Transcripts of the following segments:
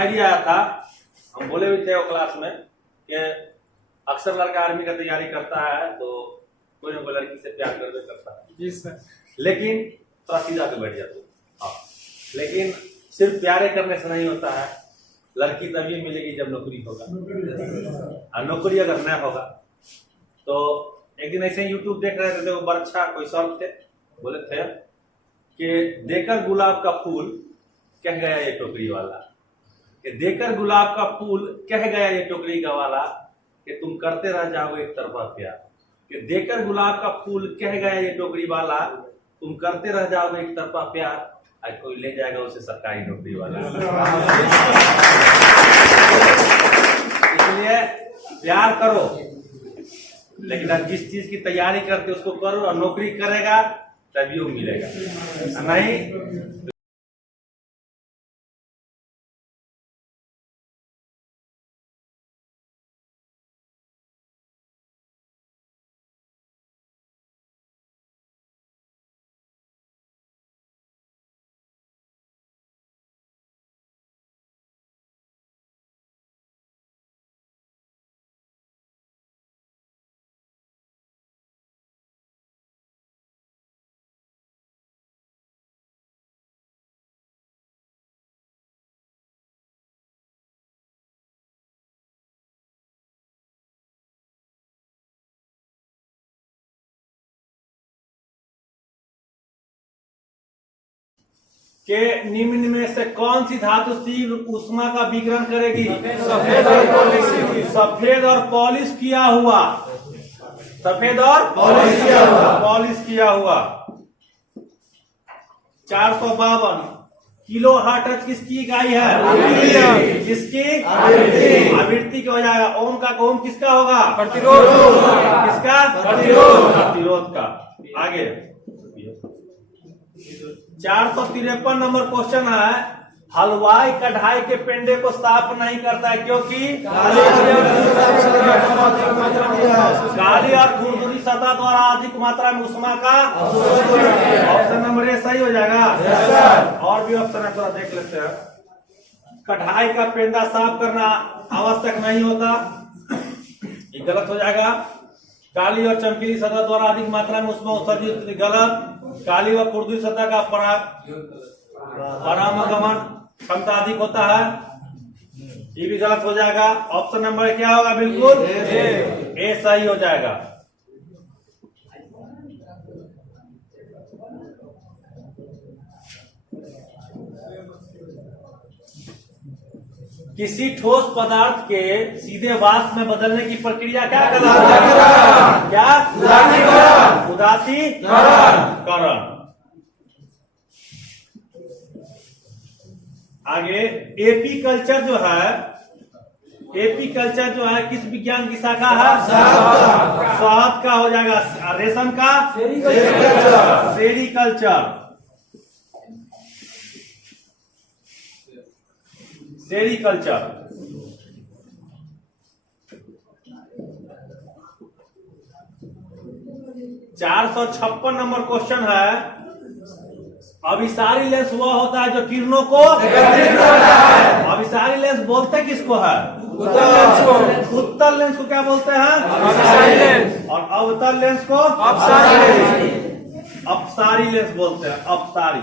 शायरी आया था, हम बोले भी थे वो क्लास में कि अक्सर लड़का आर्मी का तैयारी करता है तो कोई ना कोई लड़की से प्यार करके करता है जी सर। लेकिन थोड़ा सीधा के बैठ जाते। हाँ, लेकिन सिर्फ प्यारे करने से नहीं होता है, लड़की तभी मिलेगी जब नौकरी होगा, और नौकरी अगर न होगा तो एक दिन ऐसे ही यूट्यूब देख रहे थे तो बड़ा अच्छा कोई सर थे, बोले थे कि देकर गुलाब का फूल कह गया ये टोकरी वाला, कि देकर गुलाब का फूल कह गया ये टोकरी का वाला कि तुम करते रह जाओगे एक तरफा प्यार, कि देकर गुलाब का फूल कह गया ये टोकरी वाला तुम करते रह जाओगे एक तरफा प्यार, आज कोई ले जाएगा उसे सरकारी नौकरी वाला। इसलिए प्यार करो, लेकिन आप जिस चीज की तैयारी करते उसको करो, और नौकरी करेगा तभी वो मिलेगा, नहीं के निम्न में से कौन सी धातु तीव्र ऊष्मा का विकिरण करेगी? सफेद और पॉलिश किया हुआ, सफेद और पॉलिश किया हुआ। 452 किलो हर्ट्ज किसकी इकाई है? किसकी आवृत्ति का हो जाएगा। ओम का ओम किसका होगा? प्रतिरोध। किसका? प्रतिरोध का। आगे 453 नंबर क्वेश्चन है, हलवाई कढ़ाई के पेंडे को साफ नहीं करता है क्योंकि काली और खुरदुरी सतह द्वारा अधिक मात्रा में ऊष्मा का। ऑप्शन नंबर ए सही हो जाएगा। और भी ऑप्शन है, थोड़ा देख लेते हैं। कढ़ाई का पेंडा साफ करना आवश्यक नहीं होता, ये गलत हो जाएगा। काली और चमकीली सतह द्वारा अधिक मात्रा में ऊष्मा उत्सर्जित, गलत। काली व खुरदुरी सतह का परागमन क्षमता अधिक होता है, ये भी गलत हो जाएगा। ऑप्शन नंबर क्या होगा? बिल्कुल ए सही हो जाएगा। किसी ठोस पदार्थ के सीधे वाष्प में बदलने की प्रक्रिया क्या कहलाती है? क्या? उदासीकरण। आगे एपी कल्चर जो है, एपी कल्चर जो है किस विज्ञान की शाखा है? शहद का हो जाएगा। रेशम का? सेरीकल्चर। सेरीकल्चर। (456) नंबर क्वेश्चन है, अभिसारी लेंस वह होता है जो किरणों को अभिसारी लेंस बोलते किसको है? उत्तल लेंस को क्या बोलते हैं? और अवतल लेंस को अपसारी लेंस बोलते हैं। अपसारी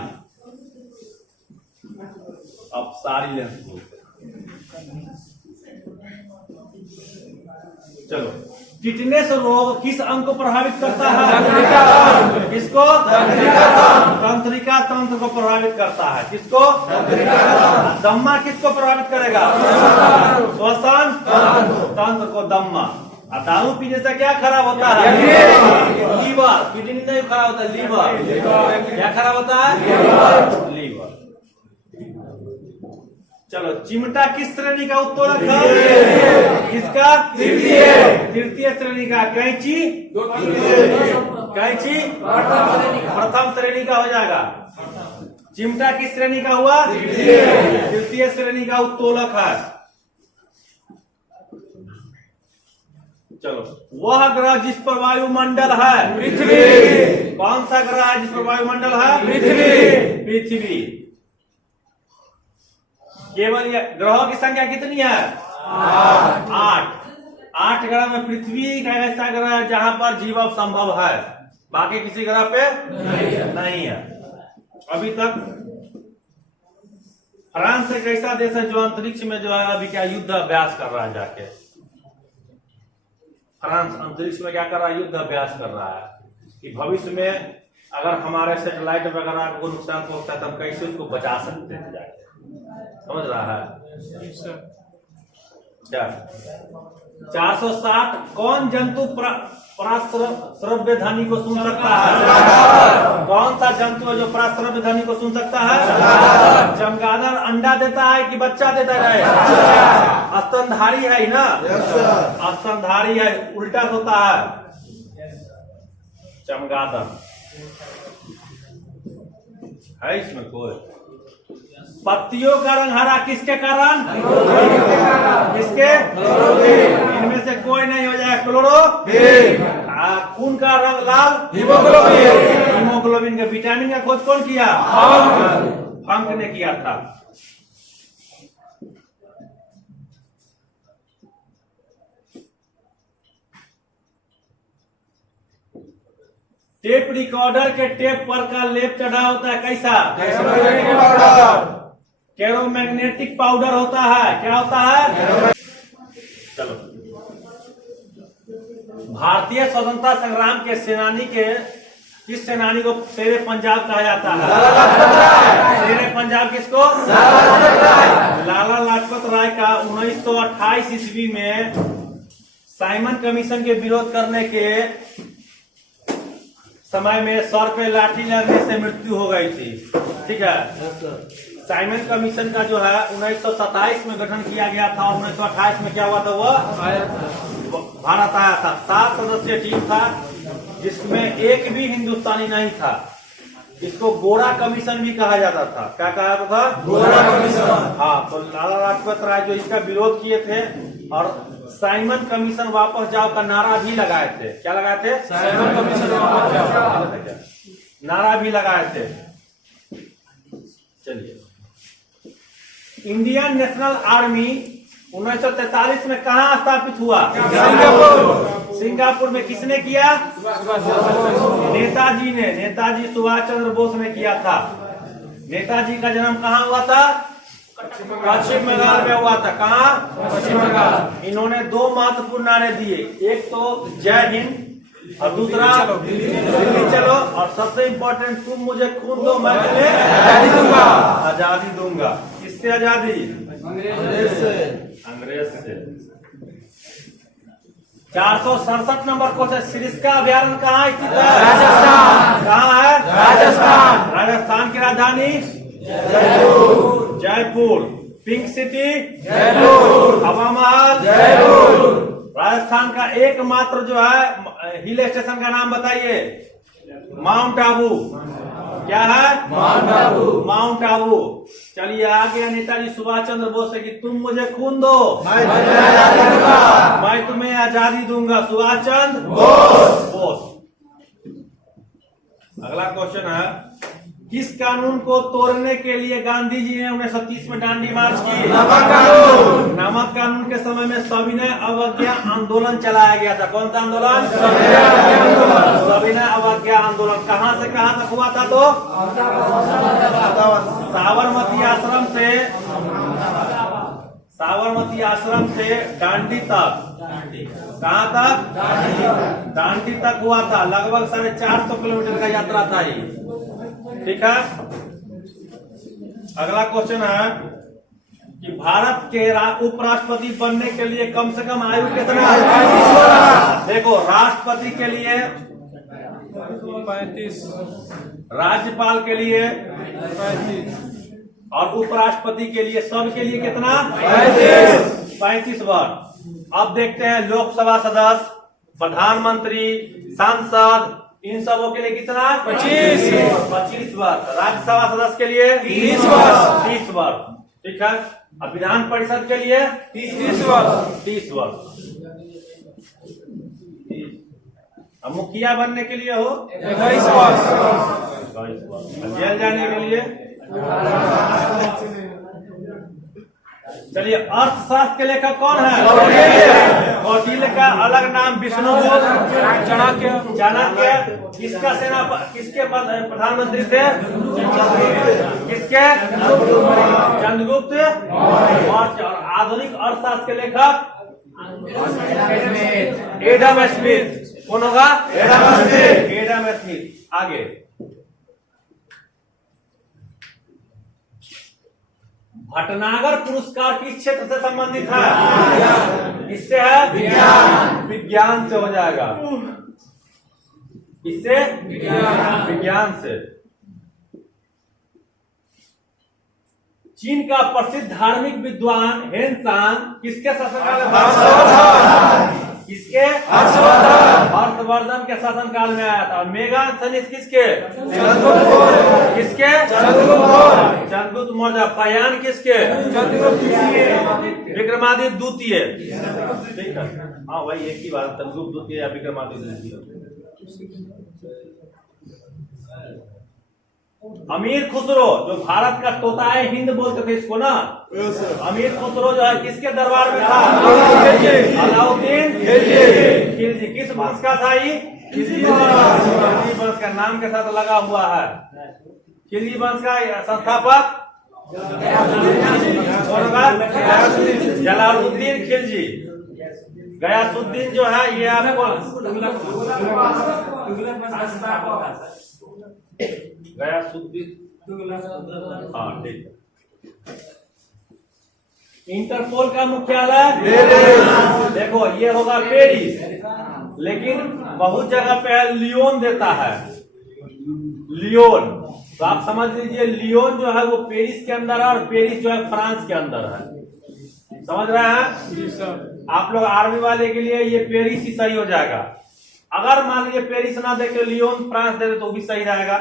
लेंस बोलते हैं। चलो, टिटनेस रोग किस अंग को प्रभावित करता है? किसको? तंत्रिका तंत्र को प्रभावित करता है। किसको? दम्मा किसको प्रभावित करेगा? श्वसन तंत्र को दम्मा। दारू पीने से क्या खराब होता है? लीवर। किडनी नहीं खराब होता, लीवर। क्या खराब होता है? लीवर। चलो, चिमटा किस श्रेणी का उत्तोलक है? किसका? तृतीय श्रेणी का। कैंची? कैंची प्रथम श्रेणी का हो जाएगा। चिमटा किस श्रेणी का हुआ? तृतीय श्रेणी का उत्तोलक है। चलो, वह ग्रह जिस पर वायुमंडल है? पृथ्वी। कौन सा ग्रह है जिस पर वायुमंडल है? पृथ्वी। केवल ये ग्रहों की संख्या कितनी है? 8। 8 ग्रह में पृथ्वी का ऐसा ग्रह है जहां पर जीवन संभव है, बाकी किसी ग्रह पे नहीं है। अभी तक फ्रांस एक ऐसा देश है जो अंतरिक्ष में जो है अभी क्या युद्ध अभ्यास कर रहा है जाके। फ्रांस अंतरिक्ष में क्या कर रहा है? युद्ध अभ्यास कर रहा है कि भविष्य में अगर हमारे सैटेलाइट वगैरह को नुकसान पहुंचता है तो हम कैसे उसको बचा सकते हैं जाके। समझ रहा है क्या? 460 कौन जंतु श्रव्य ध्वनि को सुन सकता है? कौन सा जंतु है जो श्रव्य ध्वनि को सुन सकता है? चमगादड़ अंडा देता है कि बच्चा देता है? स्तनधारी है ना? स्तनधारी है, उल्टा होता है चमगादड़। है इसमें कोई? पत्तियों का रंग हरा किसके कारण? किसके? इनमें से कोई नहीं हो जाए क्लोरोफिल। खून का रंग लाल? हीमोग्लोबिन। हीमोग्लोबिन के विटामिन का खोज कौन किया? फंक ने किया था। टेप रिकॉर्डर के टेप पर का लेप चढ़ा होता है कैसा? कैरोमैग्नेटिक पाउडर होता है। क्या होता है? चलो, भारतीय स्वतंत्रता संग्राम के सेनानी के किस सेनानी को शेरे पंजाब कहा जाता है? शेरे पंजाब किसको? लाला लाजपत राय का 1928 ईस्वी में साइमन कमीशन के विरोध करने के समय में सर पे लाठी लगने से मृत्यु हो गई थी। ठीक है। साइमन कमीशन का जो है 1927 में गठन किया गया था। 1928 में क्या हुआ था? वो भारत आया था। 7 सदस्यीय टीम था जिसमें एक भी हिंदुस्तानी नहीं था। इसको गोरा कमीशन भी कहा जाता था। क्या कहा जाता था? गोरा कमीशन। हाँ, तो लाला लाजपत राय जो इसका विरोध किए थे और साइमन कमीशन वापस जाओ का नारा भी लगाए थे। क्या लगाए थे? साइमन कमीशन वापस जाओ नारा भी लगाए थे। चलिए, इंडियन नेशनल आर्मी 1943 में कहाँ स्थापित हुआ? सिंगापुर। सिंगापुर में किसने किया? नेताजी ने। नेताजी सुभाष चंद्र बोस ने किया था। नेताजी का जन्म कहाँ हुआ था? पश्चिम बंगाल में हुआ था। कहाँ? पश्चिम बंगाल। इन्होंने 2 महत्वपूर्ण नारे दिए, एक तो जय हिंद और दूसरा दिल्ली चलो, और सबसे इम्पोर्टेंट तुम मुझे खून दो मैं तुम्हें आजादी दूंगा। आजादी दूंगा। किससे आजादी? अंग्रेज से। अंग्रेज से। 467 नंबर क्वेश्चन, सिरिस्का अभ्यारण्य कहाँ स्थित है? राजस्थान। कहाँ है? राजस्थान। राजस्थान की राजधानी जयपुर। जयपुर। Pink city Jaipur. हवा महल जयपुर। राजस्थान का एकमात्र जो है हिल स्टेशन का नाम बताइए। माउंट आबू। क्या है? माउंट आबू। माउंट आबू। चलिए, आ गया नेताजी सुभाष चंद्र बोस से कि तुम मुझे खून दो मैं तुम्हें आजादी दूंगा। सुभाष चंद्र बोस। अगला क्वेश्चन है, किस कानून को तोड़ने के लिए गांधी जी ने 1930 में दांडी मार्च की? नमक कानून। नमक कानून के समय में सविनय अवज्ञा आंदोलन चलाया गया था। कौन सा आंदोलन? सविनय अवज्ञा आंदोलन। कहाँ से कहाँ तक हुआ था? तो साबरमती आश्रम से दांडी तक। कहाँ तक? दांडी तक हुआ था। लगभग 450 किलोमीटर का यात्रा था ये। ठीक है। अगला क्वेश्चन है कि भारत के उपराष्ट्रपति बनने के लिए कम से कम आयु कितना है? देखो, राष्ट्रपति के लिए 35, राज्यपाल के लिए 35 और उपराष्ट्रपति के लिए, सब के लिए कितना? 35 वर्ष। अब देखते हैं लोकसभा सदस्य, प्रधानमंत्री, सांसद, इन सबों के लिए कितना? 25 वर्ष। राज्यसभा सदस्य के लिए 30 वर्ष। 30 वर्ष। ठीक है। अब विधान परिषद के लिए 30 वर्ष। 30 वर्ष। अब मुखिया बनने के लिए हो 21 वर्ष। जेल जाने के लिए चलिए, अर्थशास्त्र के लेखक कौन है? कौटिल्य का अलग नाम विष्णुगुप्त, चाणक्य। किसका किसके प्रधानमंत्री थे? किसके? चंद्रगुप्त मौर्य। और आधुनिक अर्थशास्त्र के लेखक एडम स्मिथ। कौन होगा? Adam Smith. आगे, भटनागर पुरस्कार किस क्षेत्र से संबंधित है? इससे है विज्ञान से हो जाएगा। इससे विज्ञान से। चीन का प्रसिद्ध धार्मिक विद्वान हेन सांग किसके शासनकाल में? किसके? हर्षवर्धन के शासनकाल में आया था। मेगास्थनीज किसके? किसके? चंद्रगुप्त मौर्य। फयान किसके? विक्रमादित्य द्वितीय। ठीक है, हाँ भाई एक ही बात, चंद्रगुप्त द्वितीय या विक्रमादित्य द्वितीय। अमीर खुसरो, जो भारत का तोताए हिंद बोलते थे इसको ना, अमीर खुसरो जो है किसके दरबार में था? अलाउद्दीन खिलजी। किस वंश का था ये? खिलजी वंश का, नाम के साथ लगा हुआ है। खिलजी वंश का संस्थापक जलालुद्दीन खिलजी। गयासुद्दीन जो है ये आपको गयासुद्दीन, हाँ ठीक है। इंटरपोल का मुख्यालय देखो ये होगा पेरिस, लेकिन बहुत जगह पे लियोन देता है। लियोन, तो आप समझ लीजिए लियोन जो है वो पेरिस के अंदर है और पेरिस जो है फ्रांस के अंदर है। समझ रहे हैं आप लोग? आर्मी वाले के लिए ये पेरिस ही सही हो जाएगा। अगर मान लीजिए पेरिस ना देके लियोन फ्रांस दे दे तो भी सही रहेगा।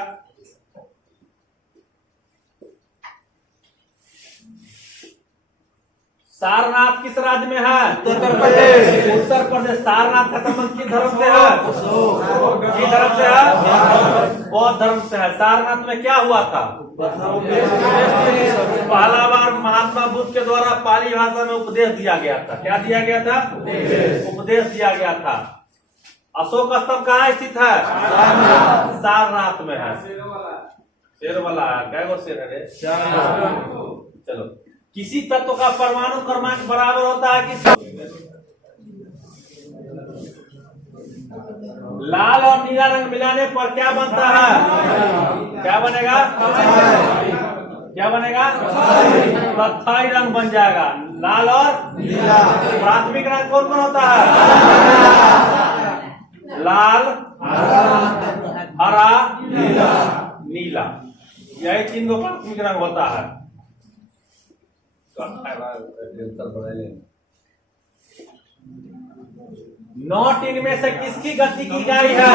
सारनाथ किस राज्य में है? उत्तर प्रदेश। उत्तर प्रदेश। सारनाथ का संबंध किस धर्म से है? किस धर्म से है? बौद्ध धर्म से है। सारनाथ में क्या हुआ था? पहला बार महात्मा बुद्ध के द्वारा पाली भाषा में उपदेश दिया गया था। क्या दिया गया था? उपदेश दिया गया था। अशोक स्तंभ कहाँ स्थित है? सारनाथ में है। शेर वाला है, क्या वो शेर है? चलो, किसी तत्व का परमाणु क्रमांक बराबर होता है किस? लाल और नीला रंग मिलाने पर क्या बनता है? क्या बनेगा? क्या बनेगा? कत्थई रंग बन जाएगा। लाल और नीला। प्राथमिक रंग कौन कौन होता है? लाल, हरा, नीला। यही तीन को प्राथमिक रंग होता है। 9 इनमें से किसकी गति की गई है?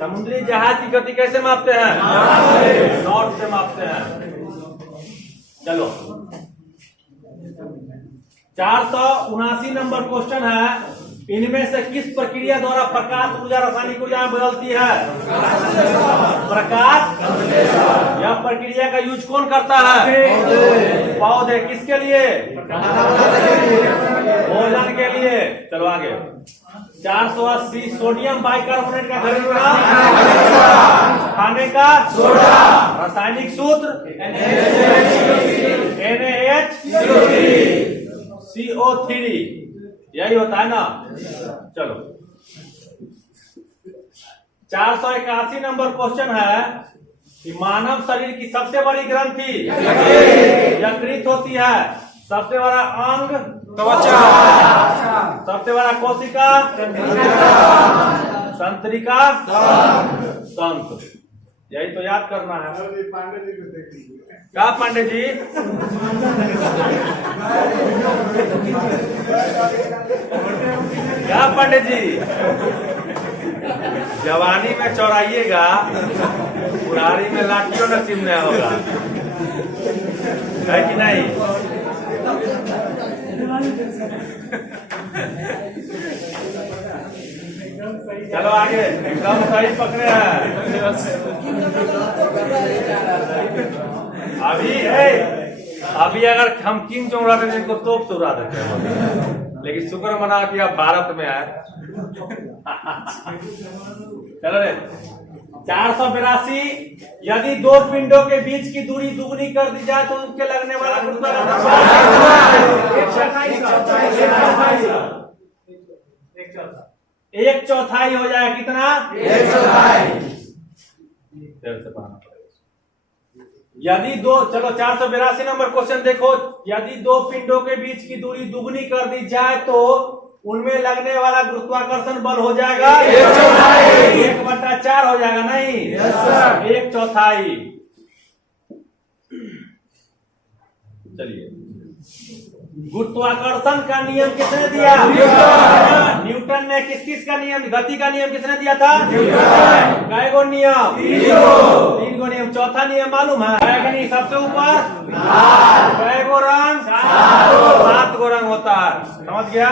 समुद्री जहाज की गति कैसे मापते हैं? नॉट से मापते हैं। चलो, 479 नंबर क्वेश्चन है। इनमें से किस प्रक्रिया द्वारा प्रकाश ऊर्जा रासायनिक ऊर्जा में बदलती है? प्रकाश। यह प्रक्रिया का यूज कौन करता है? पौधे। किसके लिए? भोजन के लिए। चलो आगे, 480 सोडियम बाइकार्बोनेट का घरेलू नाम? खाने का सोडा। रासायनिक सूत्र NaHCO3, यही होता है ना। चलो, 481 नंबर क्वेश्चन है कि मानव शरीर की सबसे बड़ी ग्रंथि यकृत होती है। सबसे बड़ा अंग त्वचा। सबसे बड़ा कोशिका तंत्रिका तंत्र। यही तो याद करना है। क्या पांडे जी? क्या पांडे जी? जवानी में चौराइएगा, बुढ़ारी में लाठियों नसीब नहीं होगा, है कि नहीं? चलो आगे, एकदम सही पकड़े हैं। अभी अगर हम किंग जो उड़ा देते इनको तोप से उड़ा देते हैं, लेकिन शुक्र मना कि आप भारत में आए। चलो रे 482, यदि दो पिंडों के बीच की दूरी दुगनी कर दी जाए तो उसके लगने वाला गुरुत्वाकर्षण एक चौथाई हो जाए। कितना? 1/4। यदि दो, चलो 482 नंबर क्वेश्चन देखो, यदि दो पिंडों के बीच की दूरी दुगनी कर दी जाए तो उनमें लगने वाला गुरुत्वाकर्षण बल हो जाएगा 1/4 हो जाएगा। नहीं, 1/4। चलिए, गुरुत्वाकर्षण का नियम किसने दिया? न्यूटन ने। किस का नियम? गति का नियम किसने दिया था? कै गो नियम? 3 गो नियम। चौथा नियम मालूम है? नहीं, सबसे ऊपर कै गो रंग? 7 गो रंग होता है। समझ गया?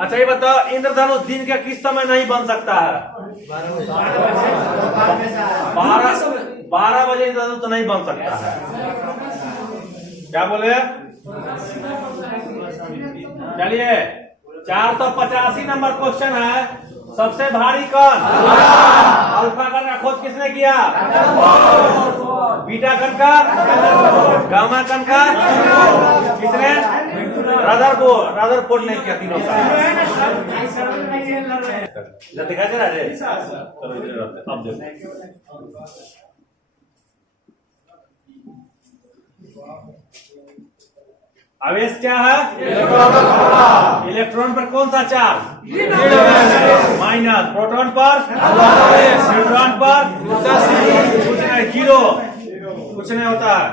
अच्छा, ये बताओ, इंद्रधनुष दिन का किस समय नहीं बन सकता है? 12 बजे इंद्रधनुष तो नहीं बन सकता है। क्या बोले? चलिए, 485 नंबर क्वेश्चन है, सबसे भारी कण अल्फा कण का खोज किसने किया? बीटा कण का? गामा कण का? किसने? रदरफोर्ड ने किया। तीनों का दिखाई दे रहा है। अब देखो, आवेश क्या है? इलेक्ट्रॉन पर कौन सा चार्ज? माइनस। प्रोटॉन पर? न्यूट्रॉन पर? कुछ नहीं, 0, कुछ नहीं होता है।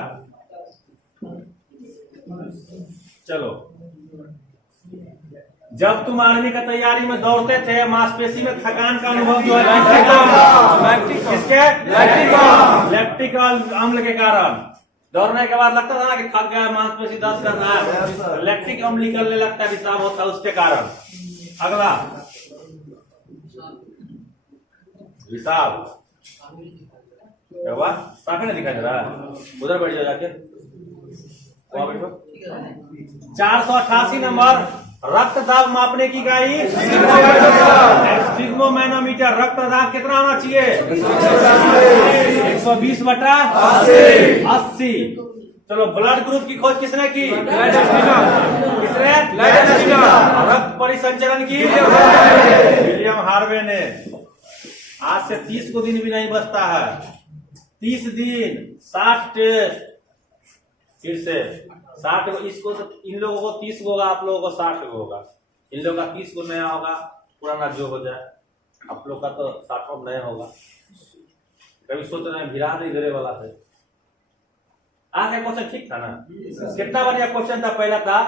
चलो, जब तुम आर्मी का तैयारी में दौड़ते थे, मांसपेशी में थकान का अनुभव जो है किसके? लैक्टिक अम्ल के कारण। दौड़ने के बाद लगता था ना कि थक गया, मांसपेशी दर्द कर रहा है, लैक्टिक अम्ल निकलने लगता है, विषाब होता है उसके कारण। अगला विषाब क्या हुआ? साफ नहीं दिखाई दे रहा है? उधर बैठ जाओ जाके, वहां बैठो। 488 नंबर, रक्त दाब मापने की इकाई स्फिग्मोमैनोमीटर। रक्त दाब कितना होना चाहिए? 120/80। चलो, ब्लड ग्रुप की खोज किसने की? किसने? रक्त परिसंचरण की विलियम हार्वे ने। आज से 30 को दिन भी नहीं बचता है। 30 दिन, 60 टेस्ट, फिर से 60। इसको तो इन लोगों को 30 को होगा, आप लोगों को 60 को होगा। इन लोगों का 30 को नया होगा, पुराना जो हो जाए। आप लोग का तो 60 नया होगा। कभी सोच रहे हैं भिरा नहीं धरे वाला है। आज का क्वेश्चन ठीक था ना? कितना बढ़िया क्वेश्चन था। पहला था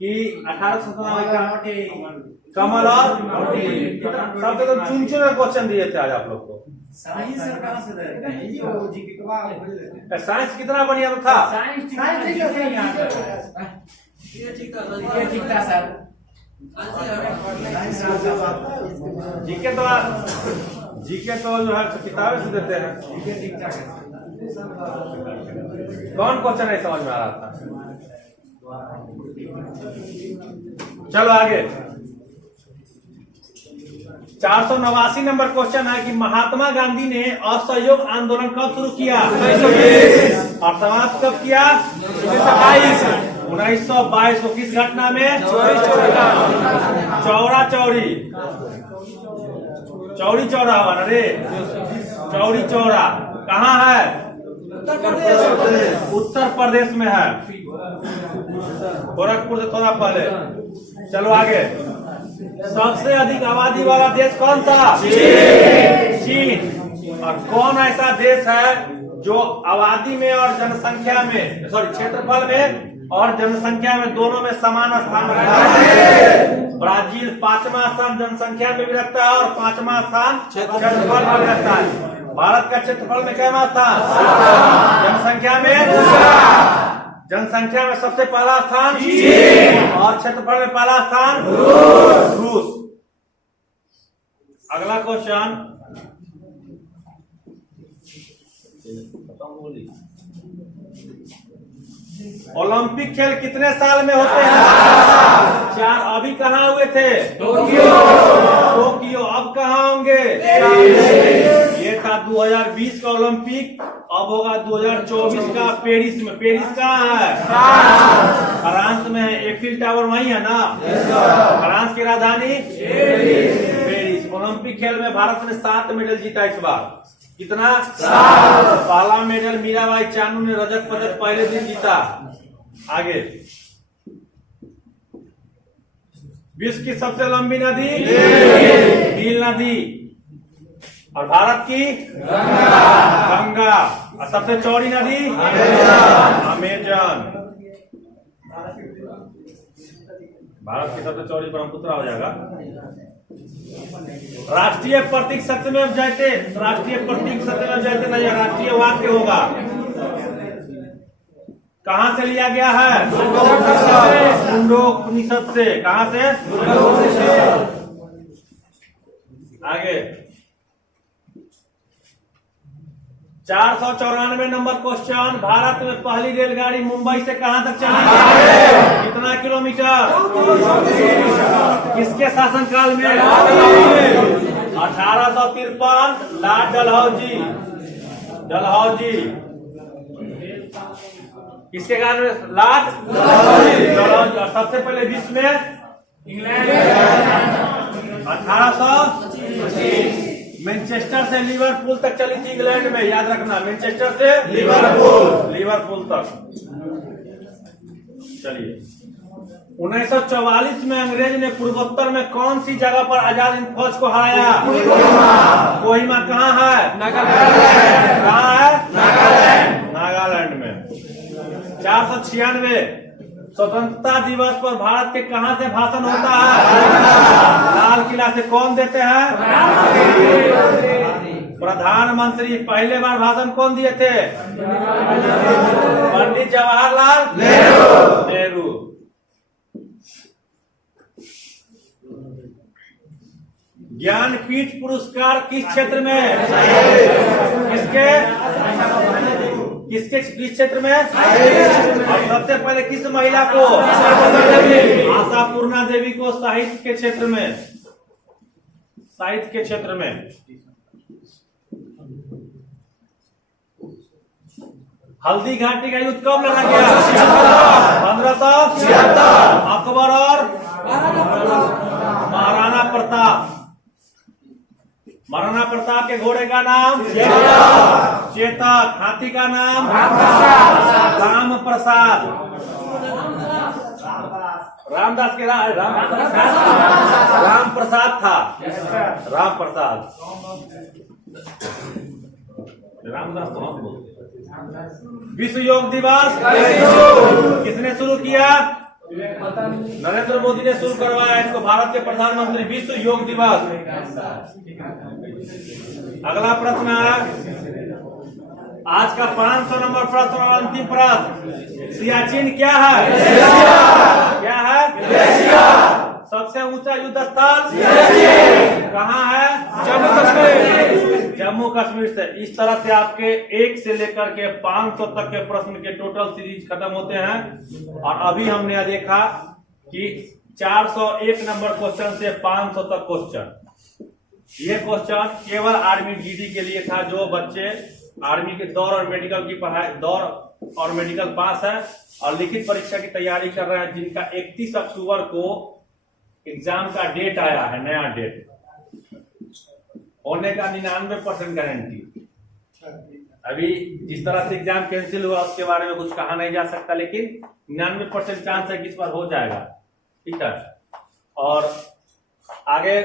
कि 1897 कमल और सब तो चुन चुन क्वेश्चन दिए थे आज आप लोग को। साइंस कितना बढ़िया था। जीके तो जो है किताबें से देते हैं। कौन क्वेश्चन नहीं समझ में आ रहा था? चलो आगे, 489 नंबर क्वेश्चन है कि महात्मा गांधी ने असहयोग आंदोलन कब शुरू किया? 1920। और समाप्त कब किया? 1922 को। किस घटना में? चौरी चौरा हुआ ना रे? चौरी चौरा कहाँ है? उत्तर प्रदेश में है, गोरखपुर से थोड़ा पहले। चलो आगे, सबसे अधिक आबादी वाला देश कौन सा? चीन। और कौन ऐसा देश है जो आबादी में और जनसंख्या में, क्षेत्रफल में और जनसंख्या में दोनों में समान स्थान रखता है? ब्राजील 5वां स्थान जनसंख्या में भी रखता है और 5वां स्थान क्षेत्रफल में रखता है। भारत का क्षेत्रफल में क्या स्थान? जनसंख्या में जनसंख्या में सबसे पहला स्थान और क्षेत्रफल में पहला स्थान रूस। अगला क्वेश्चन, ओलंपिक खेल कितने साल में होते हैं? 4। अभी कहाँ हुए थे? टोक्यो। अब कहाँ होंगे? ये था 2020 का ओलंपिक, अब होगा 2024 का पेरिस में। पेरिस कहाँ है? फ्रांस में है। एफिल टावर वही है ना? फ्रांस की राजधानी पेरिस। ओलंपिक खेल में भारत ने 7 मेडल जीता इस बार। कितना? 7। पहला मेडल मीराबाई चानू ने रजत पदक पहले दिन जीता। आगे, विश्व की सबसे लंबी नदी नील नदी, और भारत की गंगा। और सबसे चौड़ी नदी अमेजन। भारत की सबसे चौड़ी ब्रह्मपुत्र हो जाएगा। राष्ट्रीय प्रतीक सत्यमेव जयते। राष्ट्रीय प्रतीक सत्यमेव जयते नहीं, राष्ट्रीय वाक्य होगा। कहां से लिया गया है? मुंडोपनिषद से। कहां से? आगे, 494 नंबर क्वेश्चन। भारत में पहली रेलगाड़ी मुंबई से कहां तक चली? कितना किलोमीटर? किसके शासनकाल में? 1853। लॉर्ड डलहौजी। डलहौजी किसके कारण? लॉर्ड डलहौजी। और सबसे पहले विश्व में इंग्लैंड 1825 मैनचेस्टर से लिवरपूल तक चली थी इंग्लैंड में। याद रखना, मैनचेस्टर से लिवरपूल तक। चलिए, 1944 में अंग्रेज ने पूर्वोत्तर में कौन सी जगह पर आजाद हिंद फौज को हराया? कोहिमा। कहाँ है? नागालैंड। कहाँ है? नागालैंड में। 496 स्वतंत्रता दिवस पर भारत के कहां से भाषण होता है? लाल किला से। कौन देते हैं? प्रधानमंत्री। पहले बार भाषण कौन दिए थे? पंडित जवाहरलाल नेहरू। ज्ञानपीठ पुरस्कार किस क्षेत्र में? किस क्षेत्र में? और सबसे पहले किस महिला को? आशापूर्णा देवी को साहित्य के क्षेत्र में। साहित्य के क्षेत्र में। हल्दी घाटी का युद्ध कब लड़ा गया? 1576। अकबर और महाराणा प्रताप। महाराणा प्रताप के घोड़े का नाम चेतक। हाथी का नाम राम प्रसाद। रामदास के राम प्रसाद था। राम प्रसाद। रामदास तो हम बोलते। विश्व योग दिवस किसने शुरू किया? नरेंद्र मोदी ने शुरू करवाया इसको, भारत के प्रधानमंत्री। विश्व योग दिवस। अगला प्रश्न है आज का 500 नंबर प्रश्न और अंतिम प्रश्न। सियाचिन क्या है? क्या है? सबसे ऊंचा युद्ध स्थल कहाँ है? जम्मू कश्मीर। जम्मू कश्मीर से। इस तरह से आपके 1 से लेकर के 500 तक के प्रश्न के टोटल सीरीज खत्म होते हैं। और अभी हमने देखा कि 401 नंबर क्वेश्चन से 500 तक क्वेश्चन। ये क्वेश्चन केवल आर्मी जीडी के लिए था, जो बच्चे आर्मी के दौड़ और मेडिकल की पढ़ाई, दौड़ और मेडिकल पास है और लिखित परीक्षा की तैयारी कर रहे हैं, जिनका 31 अक्टूबर को एग्जाम का डेट आया है, नया डेट होने का 99% गारंटी। अभी जिस तरह से एग्जाम कैंसिल हुआ उसके बारे में कुछ कहा नहीं जा सकता, लेकिन 99% चांस है कि इस बार हो जाएगा। ठीक है। और आगे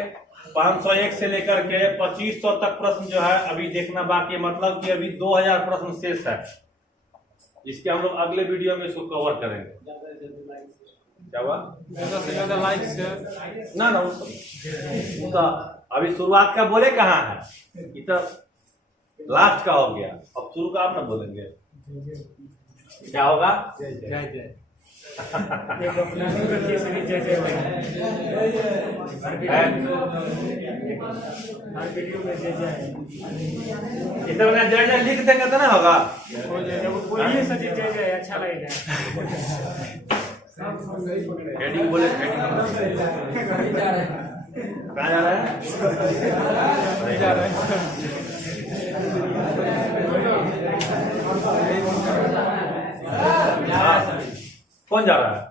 501 से लेकर के 2500 तक प्रश्न जो है अभी देखना बाकी, मतलब कि अभी 2000 प्रश्न शेष है। इसके हम लोग अगले वीडियो में इसको कवर करेंगे। क्या हुआ? ज्यादा से ज्यादा लाइक शेयर ना वो तो अभी शुरुआत का बोले कहाँ है, ये तो लास्ट का हो गया। अब शुरू का आप ना बोलेंगे क्या होगा? जय जय। एक अपना केसरी जय जय है। हर वीडियो में जय जय है। इसे बना जय जय लिख देंगे तो ना होगा। वो जय जय बोलिए सचिन जय जय अच्छा लगेगा। हेडिंग बोले हेडिंग कहाँ जा रहा है? नहीं जा रहे हैं। हाँ, कौन जा रहा है?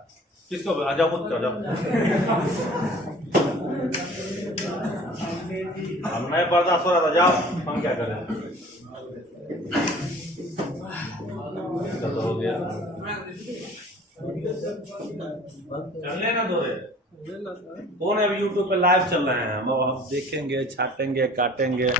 किसको? जाओ खुद जाओ। हम नए बर्दाश्त हो रहा था, जाओ हम क्या करें। हो गया चलने ना दो रे। कौन है? अभी यूट्यूब पे लाइव चल रहे हैं, हम देखेंगे, छाटेंगे, काटेंगे।